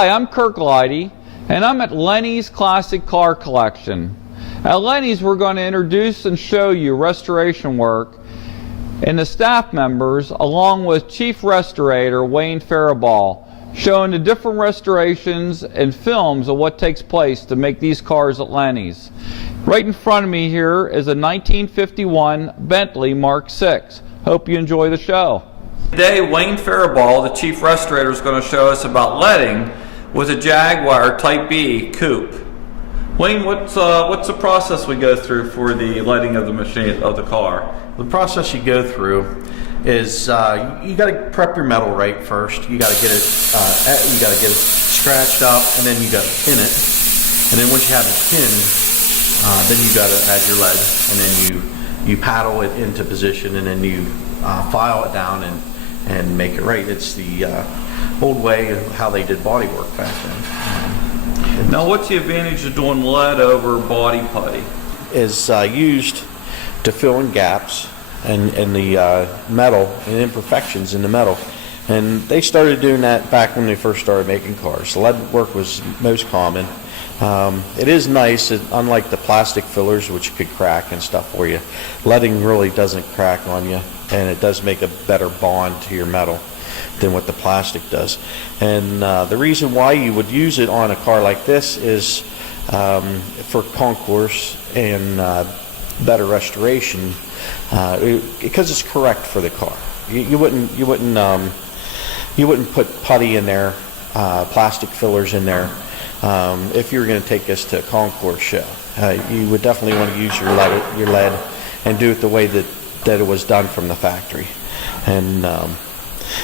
Hi, I'm Kirk Leidy, and I'm at Lenny's Classic Car Collection. At Lenny's, we're going to introduce and show you restoration work and the staff members, along with Chief Restorator Wayne Farabaugh, showing the different restorations and films of what takes place to make these cars at Lenny's. Right in front of me here is a 1951 Bentley Mark VI. Hope you enjoy the show. Today, Wayne Farabaugh, the Chief Restorator, is going to show us about leading with a Jaguar Type B coupe. Wayne, what's the process we go through for the leading of the machine of the car? The process you go through is you got to prep your metal right first. You got to get it scratched up, and then you got to pin it. And then once you have it pinned, then you got to add your lead, and then you paddle it into position, and then you file it down and make it right. It's the old way of how they did body work back then. Now, what's the advantage of doing lead over body putty? Is used to fill in gaps and the metal and imperfections in the metal. And they started doing that back when they first started making cars. Lead work was most common. It is nice, unlike the plastic fillers, which could crack and stuff for you. Leading really doesn't crack on you, and it does make a better bond to your metal than what the plastic does. And the reason why you would use it on a car like this is for concourse and better restoration, because it's correct for the car. You wouldn't put putty in there, plastic fillers in there. If you were going to take this to a concourse show, you would definitely want to use your lead and do it the way that it was done from the factory. And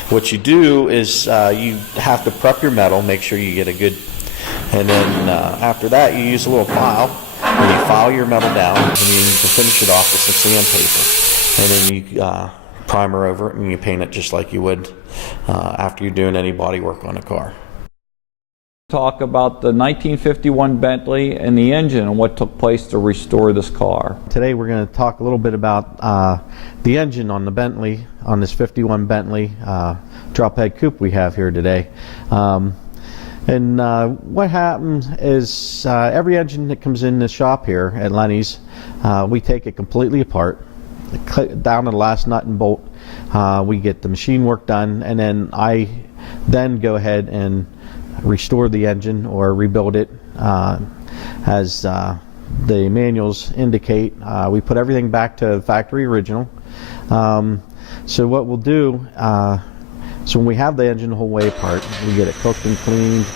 what you do is you have to prep your metal, make sure you get a good, and then after that you use a little file, and you file your metal down, and you can finish it off with some sandpaper, and then you primer over it, and you paint it just like you would after you're doing any body work on a car. Talk about the 1951 Bentley and the engine and what took place to restore this car. Today we're going to talk a little bit about the engine on the Bentley, on this 51 Bentley drop head coupe we have here today. And what happens is every engine that comes in the shop here at Lenny's, we take it completely apart, down to the last nut and bolt. We get the machine work done, and then I go ahead and restore the engine or rebuild it as the manuals indicate. We put everything back to factory original. So what we'll do, so when we have the engine the whole way apart, we get it cooked and cleaned,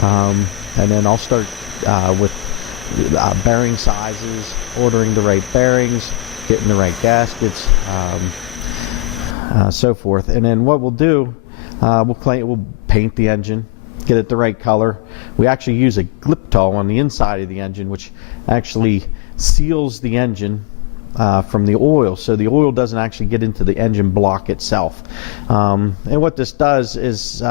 and then I'll start with bearing sizes, ordering the right bearings, getting the right gaskets, so forth. And then what we'll do, we'll paint the engine, get it the right color. We actually use a Gliptol on the inside of the engine, which actually seals the engine from the oil, so the oil doesn't actually get into the engine block itself. And what this does is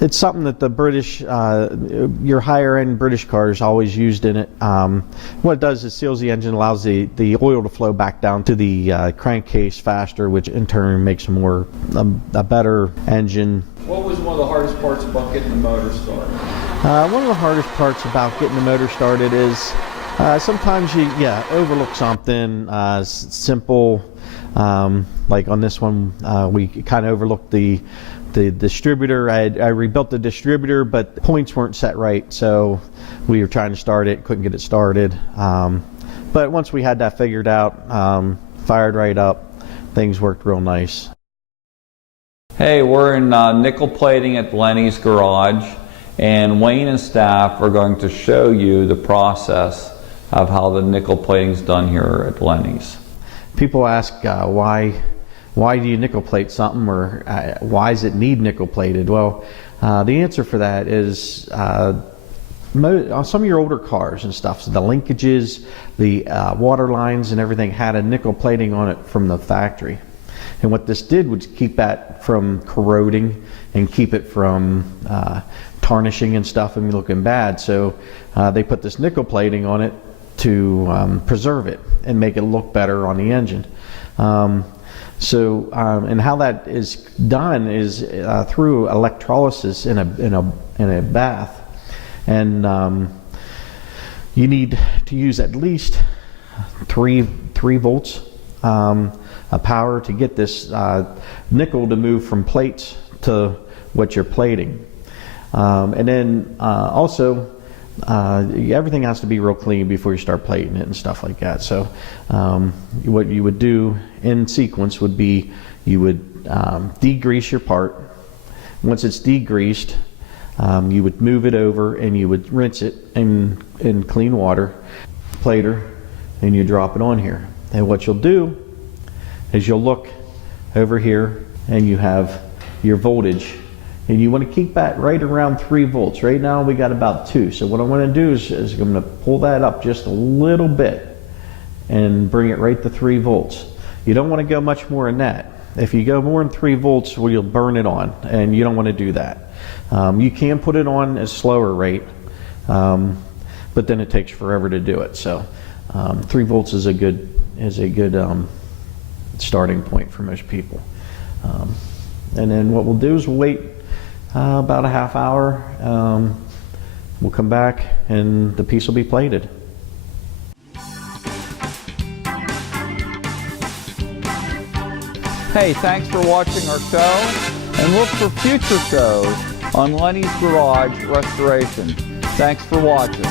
it's something that the British, your higher end British cars always used in it. What it does is seals the engine, allows the oil to flow back down to the crankcase faster, which in turn makes a better engine. What was one of the hardest parts about getting the motor started? One of the hardest parts about getting the motor started is sometimes you overlook something simple, like on this one we kind of overlooked the distributor. I rebuilt the distributor, but the points weren't set right, so we were trying to start it, couldn't get it started. But once we had that figured out, fired right up, things worked real nice. Hey, we're in nickel plating at Lenny's garage, and Wayne and staff are going to show you the process of how the nickel plating is done here at Lenny's. People ask why do you nickel plate something, or why does it need nickel plated? Well, the answer for that is on some of your older cars and stuff, so the linkages, the water lines and everything had a nickel plating on it from the factory. And what this did was keep that from corroding and keep it from tarnishing and stuff and looking bad. So they put this nickel plating on it to preserve it and make it look better on the engine. So, and how that is done is through electrolysis in a bath, and you need to use at least 3 volts of power to get this nickel to move from plates to what you're plating. And then also, everything has to be real clean before you start plating it and stuff like that. So what you would do in sequence would be you would degrease your part. Once it's degreased, you would move it over and you would rinse it in clean water, plater, and you drop it on here. And what you'll do is you'll look over here and you have your voltage, and you want to keep that right around 3 volts. Right now we got about 2. So what I'm going to do is I'm going to pull that up just a little bit and bring it right to 3 volts. You don't want to go much more than that. If you go more than 3 volts, well, you'll burn it on, and you don't want to do that. You can put it on at a slower rate, but then it takes forever to do it. So 3 volts is a good starting point for most people. And then what we'll do is we'll wait about a half hour. We'll come back and the piece will be plated. Hey, thanks for watching our show, and look for future shows on Lenny's Garage Restoration. Thanks for watching.